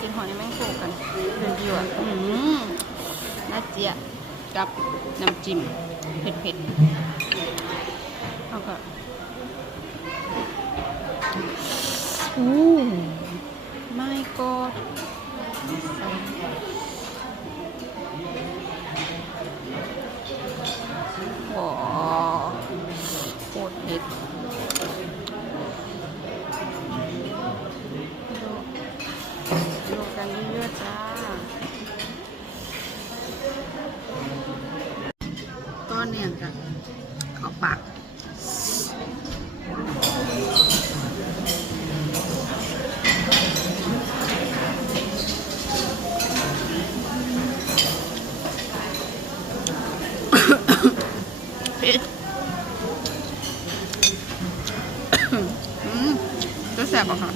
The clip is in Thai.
กินหอยแมงโกกันเดือนดีว่ะอืมน่าเจี๊ยกับน้ำจิ้มเผ็ดๆเอาก็อู้ไม่กอด จ้า ต้นเนี่ยกับขอปากอืมจะแสบอะค่ะ